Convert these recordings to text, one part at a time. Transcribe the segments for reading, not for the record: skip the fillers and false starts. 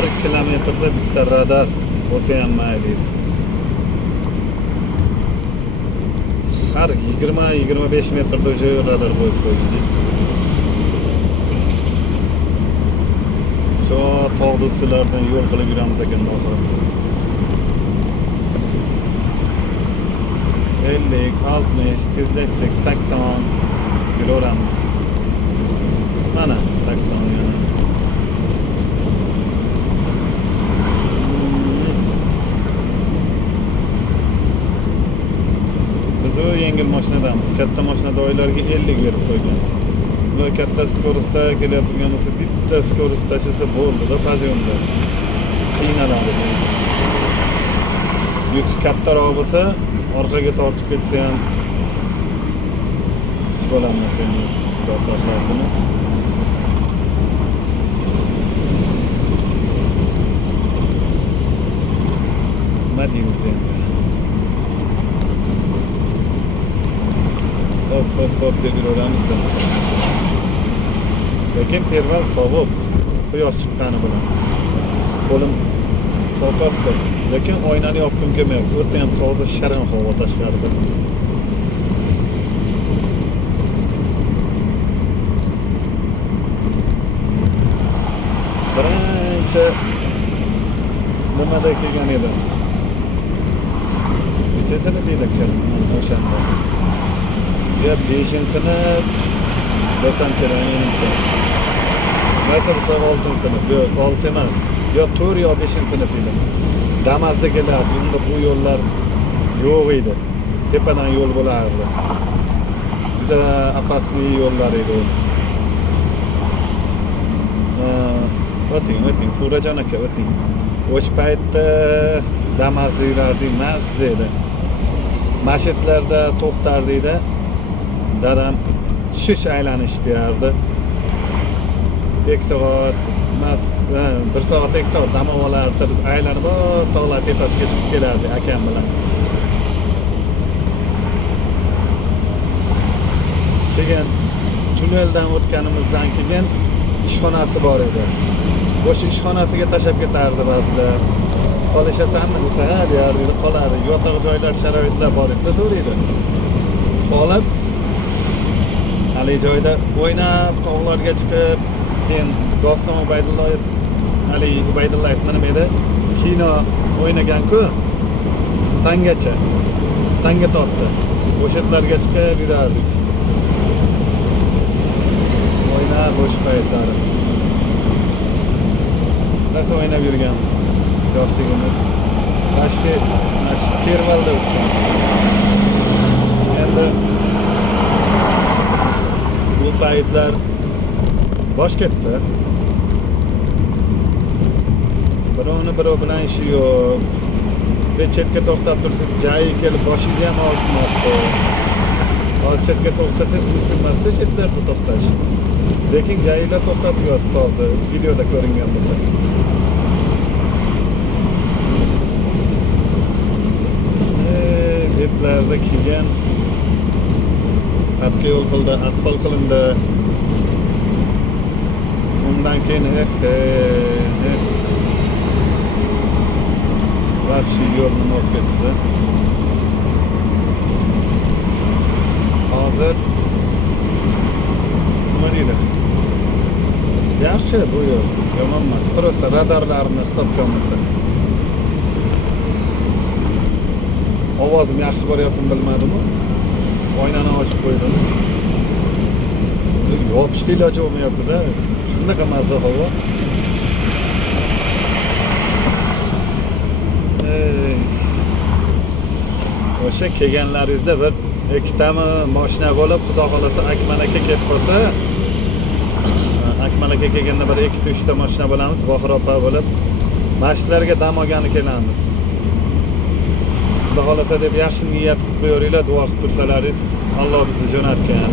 1 kilometrda bitta radar bo'lsa ham mayli. Har 20-25 metrda o'sha radar qo'yib qo'ygan. Shu tog'da sizlardan yo'l qilib yuramiz ekan oxiri. 50, 60, tezlashsak 80 yuraveramiz. Mana 80 yana. Biz o yengil mashinadamiz. Katta mashinada oylarga 50 berib qo'ygan. Ular katta skorostda kelayotgan bo'lsa, bitta skorost tashisa bo'ldi-da podiyomda. Qiynaladi. Yuk kattaroq bo'lsa, orqaga tortib ketsa ham hech bo'lmas endi. Xudo saqlasin. Nima deymiz endi? Hop deb yuraveramiz. Lekin perval sovuq, quyosh chiqqani bilan qo'lim sopatdi. Lekin oynani yopgim kelmayapti. O'tda ham toza sharin havo tashqarida. Birinchi nimada kelgan edi? Nechasini dedik mana o'shanda. Ya 5-sini desam kerak menimcha. Masalan 6-sinif, yo'q 6 emas. Yo 4 yo 5-sinif edim. Damazda kelardi. Unda bu yo'llar yo'q edi. Tepadan yo'l bo'lardi. Juda opasli yo'llar edi u. O'ting, Furajon aka, o'ting. O'sha paytda Damazda yurardik, mazza edi. Mashitlarda to'xtardik-da. Dadam shish aylanish deyardi. 2 soat emas, 1 soat 2 soat dam olardi. Biz aylanib tog'lar tepasiga chiqib kelardik akam bilan. Keyin tunneldan o'tganimizdan keyin ishxonasi bor edi. O'sha ishxonasiga tashab ketardi ba'zida. Qolishasanmi desa, ha deyardi, qolardi. Yotoq joylar, sharoitlar bor edi, so'raydi. Qolib hali joyda o'ynab tog'larga chiqib, keyin Doston Ubaydullayev, Ali Ubaydullayev nima edi? Kino o'ynagan-ku. Tanga topdi. O'shalarga chiqib yurardik. O'ynab bo'sh paytlari. Nasıl o'ynab yurganmiz? Yoshligimiz Toshti Pervalda o'tgan. Endi bu paytlar bosh ketdi. Birov bilan ishi yo'q. Chetga to'xtab tursiz, gai kelib boshingizni ham olmasdi. Hozir chetga to'xtasangiz mumkin emas chetlarda to'xtash. Lekin gailar to'xtatib yotibdi hozir videoda ko'ringan bo'lsa. Betlarda kelgan pastga yo'l qildi, asfalt qilindi. Undan keyin vahshiy yo'lni olib ketdi. Hozir nima deydi? Yaxshi bu yo'l, yomon emas. Просто radarlarni hisobga olmasa. Ovozim yaxshi boryaptimi bilmadim-ku. Oynani ochib qo'ydim. Yopishni iloji bo'lmayapti-da. Shunaqa mazza havo. O'sha kelganlaringizda bir ikkitami mashina bo'lib, xudo xolasa Akmal aka kelib qolsa, Akmal aka kelganda bir 2-3 ta mashina bo'lamiz, Bohir opa bo'lib, mashinalarga dam olgani kelamiz. Xudo xolasa deb yaxshi niyat qilib qo'yaveringlar, duo qilib tursalaringiz, Alloh bizni jo'natgan.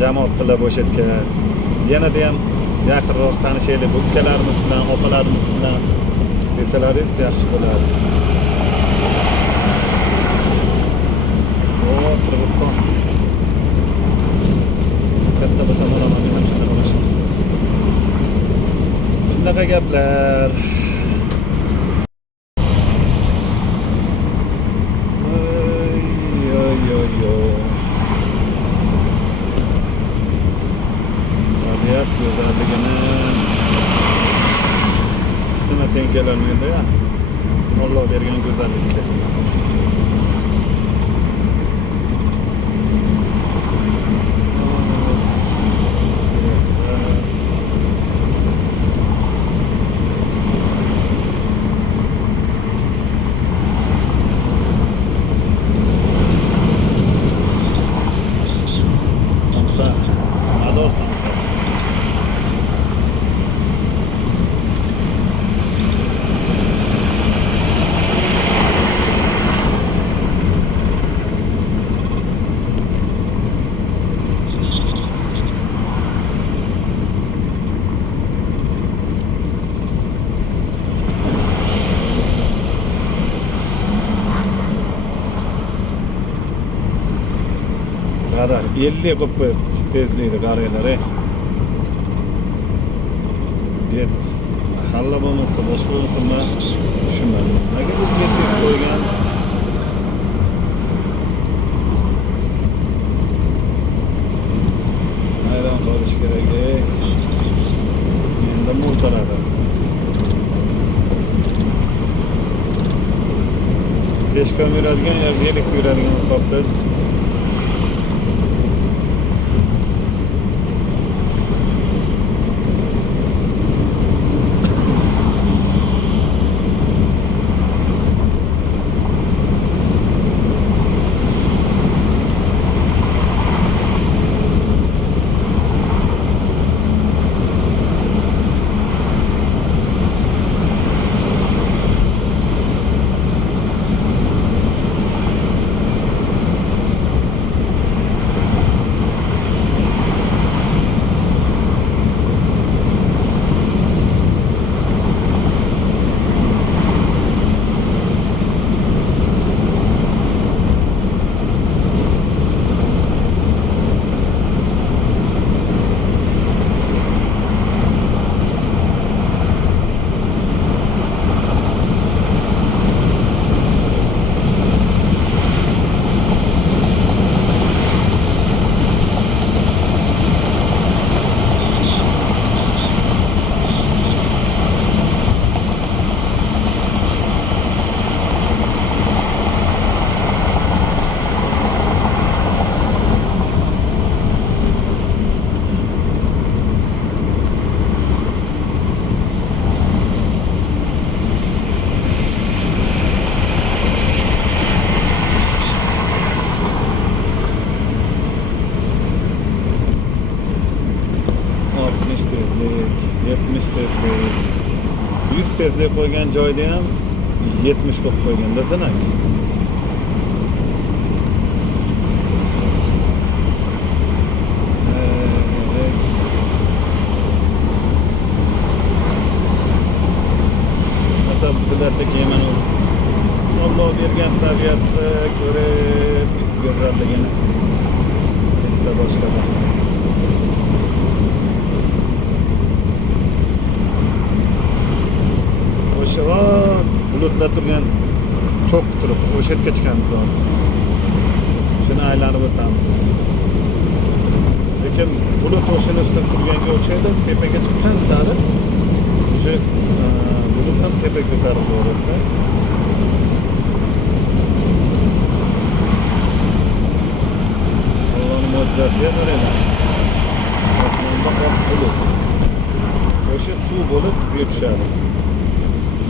Jamoat qilib o'shatga. Yanada ham yaqinroq tanishaylik, bu ukalarimiz bilan, opalarimiz bilan desalaringiz yaxshi bo'ladi. Qirg'iziston. Katta bo'lsa mana men ham shunaqa mashina. shunaqa gaplar. Oy. Tabiat go'zalligini hech nima teng kelolmaydi-ya. Alloh bergan go'zallikka. Samsa, ador samsa. Radar 50 qilib qo'yibdi tezlikni qaranglar. Bet mahalla bo'lmasa boshqa bo'lmasa men tushunmadim. Nimaga bu betga qo'ygan? Hayron qolish kerak. Endi mo'ltaradi. Peshkom yuradigan yo velosiped yuradigan qopda. Tezlik, 70 tezlik, 100 tezlik qo'ygan joyda ham 70 qo'yib qo'yganda zinak. Asab bizlarda keyin Alloh bergan tabiatni ko'rib, go'zalligini etsa boshqadan. O'sha bulutlar turgan cho'q turib, o'sha yerga chiqamiz hozir. Shuni aylanib o'tamiz. Lekin bulut o'shani ustida turganga o'xshaydi, tepaga chiqqan sari o'sha bulut ham tepaga ko'tarib boradi. Allohning mo'jizasiga qaranglar. Osmonda oq bulut. O'sha suv bo'lib bizga tushadi.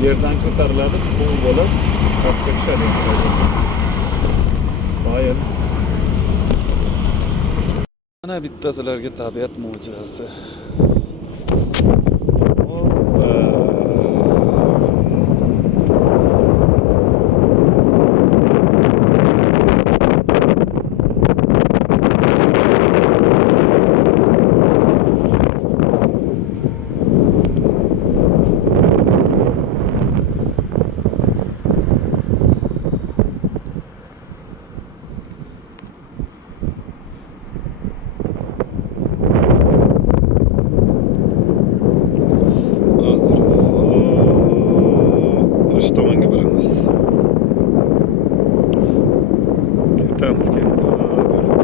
Yerdan ko'tariladi, bulut bo'lib pastga tushadi. Qoyil. Mana bittasilarga tabiat mo'jizasi. o'tamiz keyin.